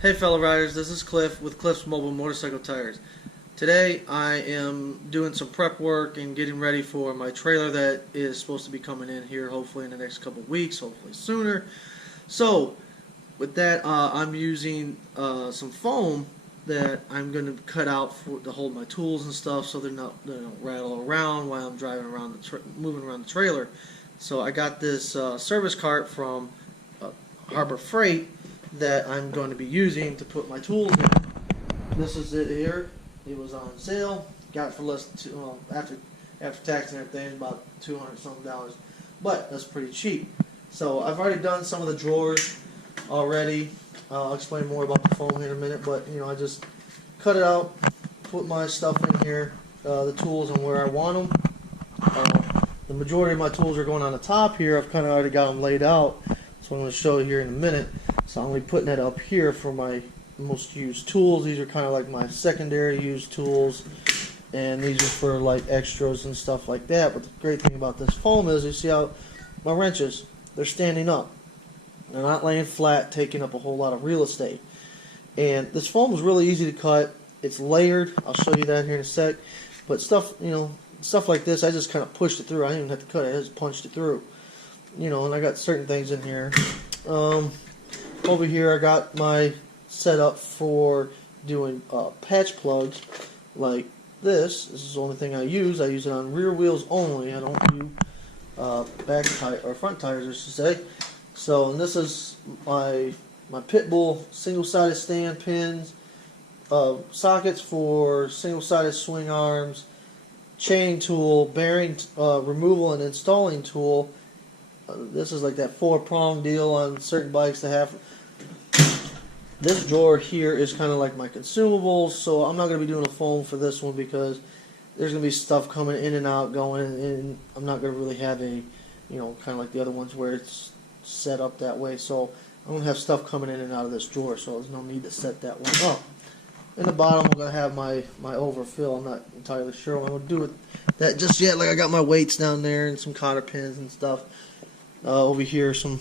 Hey fellow riders, this is Cliff with Cliff's Mobile Motorcycle Tires. Today I am doing some prep work and getting ready for my trailer that is supposed to be coming in here hopefully in the next couple of weeks, hopefully sooner. So with that I'm using some foam that I'm going to cut out to hold my tools and stuff so they don't rattle around while I'm driving around moving around the trailer. So I got this service cart from Harbor Freight that I'm going to be using to put my tools in. This is it here. It was on sale. Got it for less than after tax and everything, about $200 something, but that's pretty cheap. So I've already done some of the drawers already. I'll explain more about the foam here in a minute, but I just cut it out, put my stuff in here, the tools and where I want them. The majority of my tools are going on the top here. I've kind of already got them laid out, so I'm going to show you here in a minute. So I'm going to be putting that up here for my most used tools. These are kind of like my secondary used tools, and these are for like extras and stuff like that. But the great thing about this foam is, you see how my wrenches, they're standing up. They're not laying flat, taking up a whole lot of real estate. And this foam is really easy to cut. It's layered. I'll show you that here in a sec. But stuff, stuff like this, I just kind of pushed it through. I didn't even have to cut it. I just punched it through. And I got certain things in here. Over here I got my setup for doing patch plugs like this. This is the only thing I use. I use it on rear wheels only. I don't do back tire or front tires, I should say. So, and this is my Pitbull single-sided stand pins, sockets for single-sided swing arms, chain tool, bearing removal and installing tool. This is like that 4-prong deal on certain bikes that have. This drawer here is kind of like my consumables, so I'm not going to be doing a foam for this one because there's going to be stuff coming in and out, going, and I'm not going to really have a, kind of like the other ones where it's set up that way. So I'm going to have stuff coming in and out of this drawer, so there's no need to set that one up. In the bottom, I'm going to have my overfill. I'm not entirely sure what I'm going to do with that just yet. Like I got my weights down there and some cotter pins and stuff. Over here, some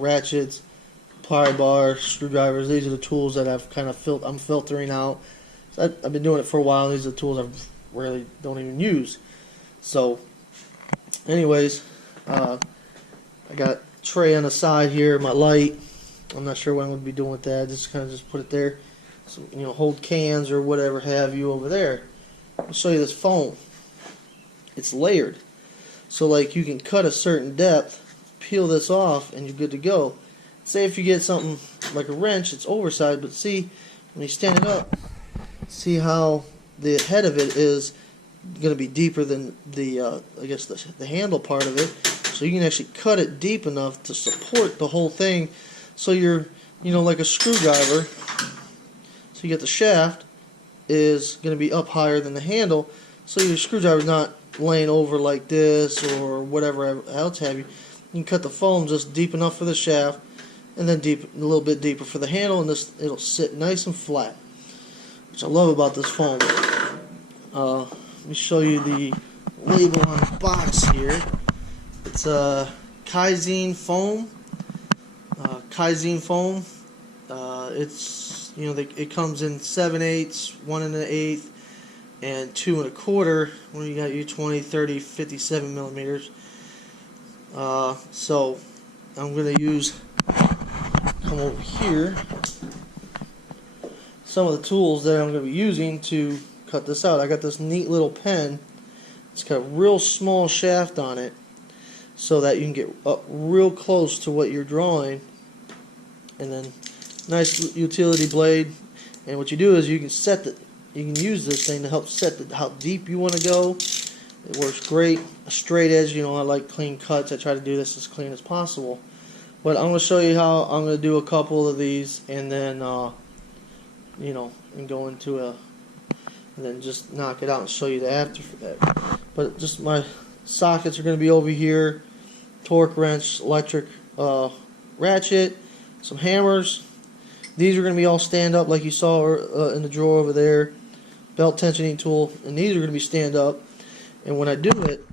ratchets, pry bars, screwdrivers. These are the tools that I've kind of I'm filtering out. So I've been doing it for a while. These are the tools I really don't even use. So, anyways, I got tray on the side here. My light. I'm not sure what I'm going to be doing with that. Just kind of just put it there. So, hold cans or whatever have you over there. I'll show you this foam. It's layered. So like you can cut a certain depth, peel this off, and you're good to go. Say if you get something like a wrench, it's oversized, but see, when you stand it up, see how the head of it is going to be deeper than the, I guess the handle part of it. So you can actually cut it deep enough to support the whole thing. So you're, like a screwdriver. So you get the shaft is going to be up higher than the handle, so your screwdriver's not laying over like this or whatever else have you. You can cut the foam just deep enough for the shaft, and then a little bit deeper for the handle, and it'll sit nice and flat, which I love about this foam. Let me show you the label on the box here. It's Kaizen foam. Kaizen foam. It's it comes in 7/8, 1 1/8, and 2 1/4. When you got your 20, 30, 57 millimeters. So I'm going to come over here, some of the tools that I'm going to be using to cut this out. I got this neat little pen. It's got a real small shaft on it so that you can get up real close to what you're drawing, and then nice utility blade. And what you do is you can use this thing to help set how deep you want to go. It works great. A straight edge, I like clean cuts. I try to do this as clean as possible. But I'm going to show you how I'm going to do a couple of these, and then, and go into and then just knock it out and show you the after for that. But just my sockets are going to be over here. Torque wrench, electric ratchet, some hammers. These are going to be all stand up like you saw in the drawer over there. Belt tensioning tool, and these are going to be stand up. And when I do it,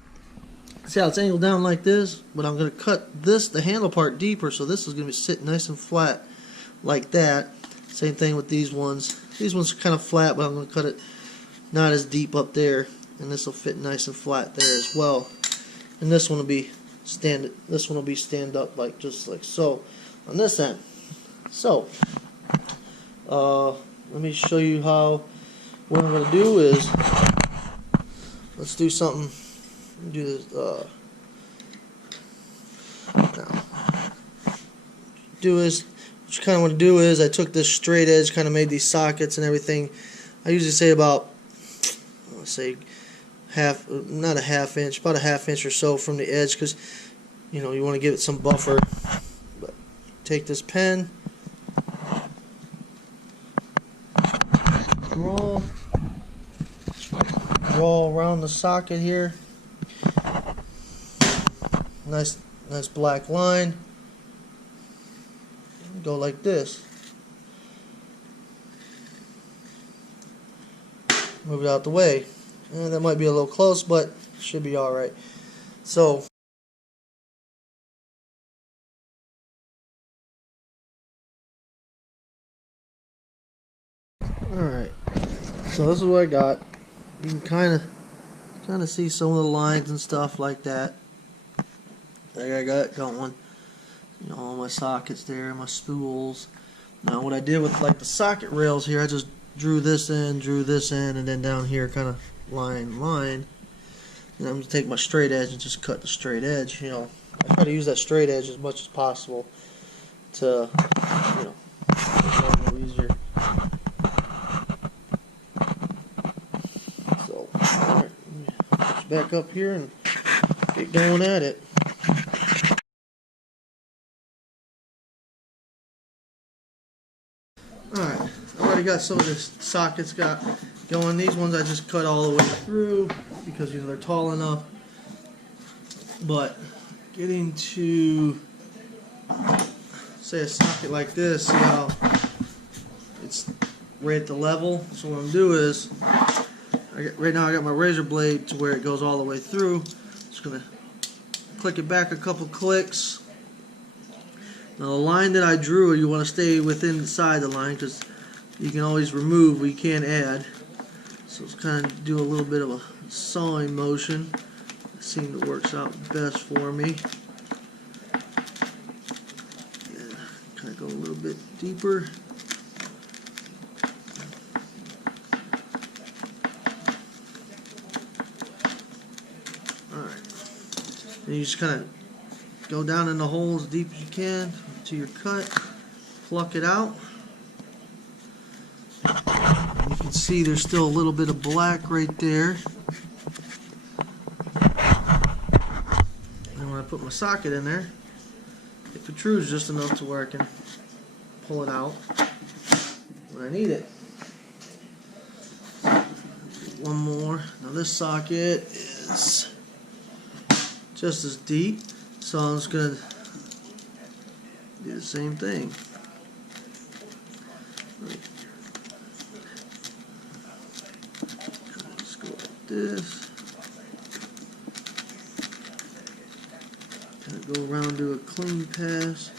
See how it's angled down like this? But I'm going to cut the handle part deeper, so this is going to be sitting nice and flat like that. Same thing with these ones. These ones are kind of flat, but I'm going to cut it not as deep up there, and this will fit nice and flat there as well. And this one will be stand up like just like so on this end. So let me show you how. What I'm going to do is, let's do something. Do this. Now, what you kind of want to do is, I took this straight edge, kind of made these sockets and everything. I usually say about, let's say, not a half inch, about a half inch or so from the edge, because you want to give it some buffer. But take this pen, draw around the socket here. Nice black line. Go like this. Move it out the way. That might be a little close, but should be alright. So, alright. So this is what I got. You can kind of see some of the lines and stuff like that. There I got going. All my sockets there, my spools. Now what I did with like the socket rails here, I just drew this in, and then down here kind of line. And I'm going to take my straight edge and just cut the straight edge. I try to use that straight edge as much as possible to, make it a little easier. So, alright, back up here and get going at it. Alright, I already got some of the sockets going. These ones I just cut all the way through because they're tall enough. But getting to, say, a socket like this, see how it's right at the level. So what I'm gonna do is, right now I got my razor blade to where it goes all the way through. Just gonna click it back a couple clicks. Now the line that I drew, you want to stay within inside the line because you can always remove, but you can't add. So it's kind of do a little bit of a sawing motion. It seems it works out best for me. Yeah, kind of go a little bit deeper. Alright. And you just kind of go down in the hole as deep as you can to your cut, pluck it out. You can see there's still a little bit of black right there. And when I put my socket in there, it protrudes just enough to where I can pull it out when I need it. One more. Now this socket is just as deep. So I'm just going to do the same thing. Just go like this. Kind of go around, do a clean pass.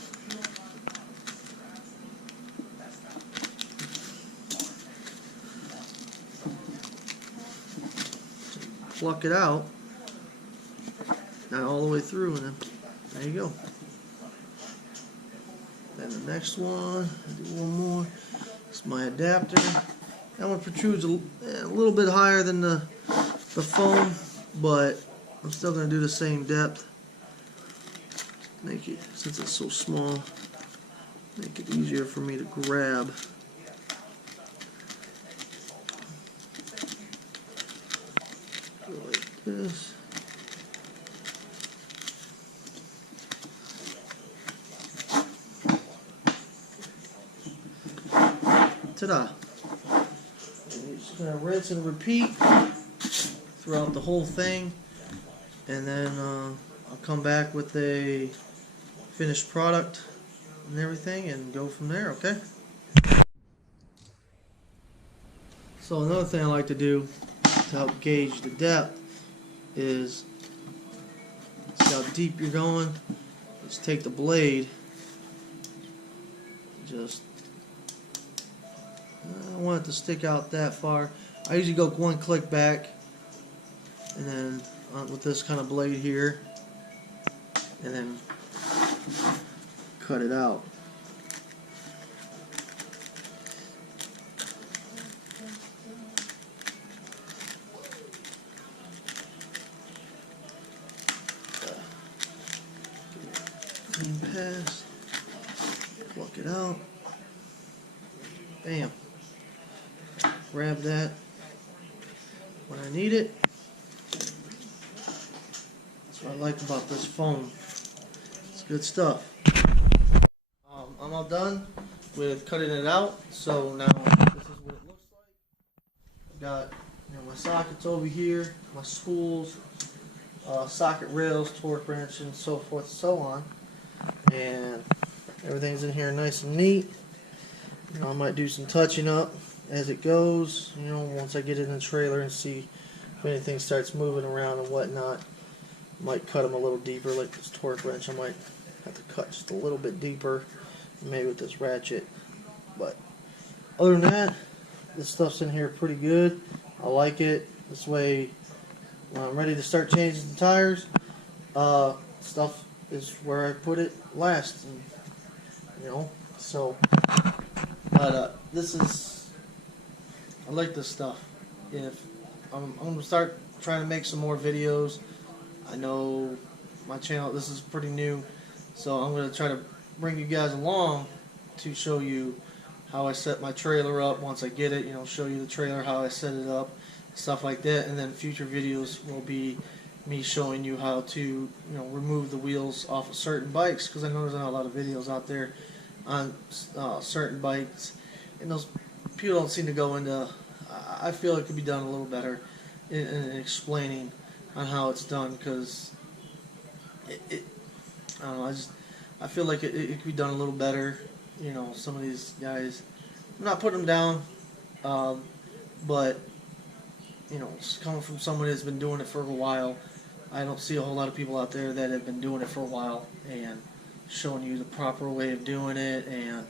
Pluck it out. Not all the way through, and then there you go. Then the next one, I'll do one more. It's my adapter. That one protrudes a little bit higher than the foam, but I'm still going to do the same depth. Make it, since it's so small, make it easier for me to grab. Go like this. Ta-da. You're just going to rinse and repeat throughout the whole thing, and then I'll come back with a finished product and everything and go from there, okay? So another thing I like to do to help gauge the depth is, see how deep you're going, just take the blade, just want it to stick out that far. I usually go one click back, and then with this kind of blade here, and then cut it out. Clean pass, pluck it out, bam, grab that when I need it. That's what I like about this foam. It's good stuff. I'm all done with cutting it out, so now this is what it looks like. I've got my sockets over here, my spools, socket rails, torque wrench, and so forth and so on. And everything's in here nice and neat. I might do some touching up as it goes, once I get it in the trailer and see if anything starts moving around and whatnot. Might cut them a little deeper, like this torque wrench. I might have to cut just a little bit deeper, maybe with this ratchet. But other than that, this stuff's in here pretty good. I like it. This way, when I'm ready to start changing the tires, stuff is where I put it last. And, so. But this is, I like this stuff. If I'm gonna start trying to make some more videos. I know my channel, this is pretty new, so I'm gonna try to bring you guys along to show you how I set my trailer up once I get it. Show you the trailer, how I set it up, stuff like that. And then future videos will be me showing you how to remove the wheels off of certain bikes, because I know there's not a lot of videos out there on certain bikes, and those people don't seem to go into. I feel it could be done a little better in explaining on how it's done, because I don't know. I feel like it could be done a little better. Some of these guys, I'm not putting them down, but it's coming from someone that's been doing it for a while. I don't see a whole lot of people out there that have been doing it for a while and showing you the proper way of doing it, and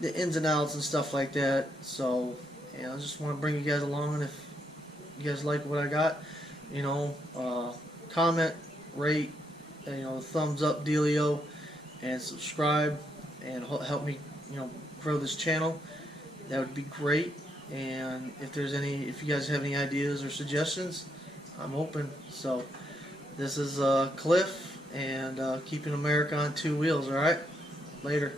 the ins and outs and stuff like that. So I just want to bring you guys along, and if you guys like what I got, comment, rate, thumbs up dealio, and subscribe, and help me grow this channel. That would be great. And if you guys have any ideas or suggestions, I'm open. So this is Cliff, and keeping America on two wheels. All right, later.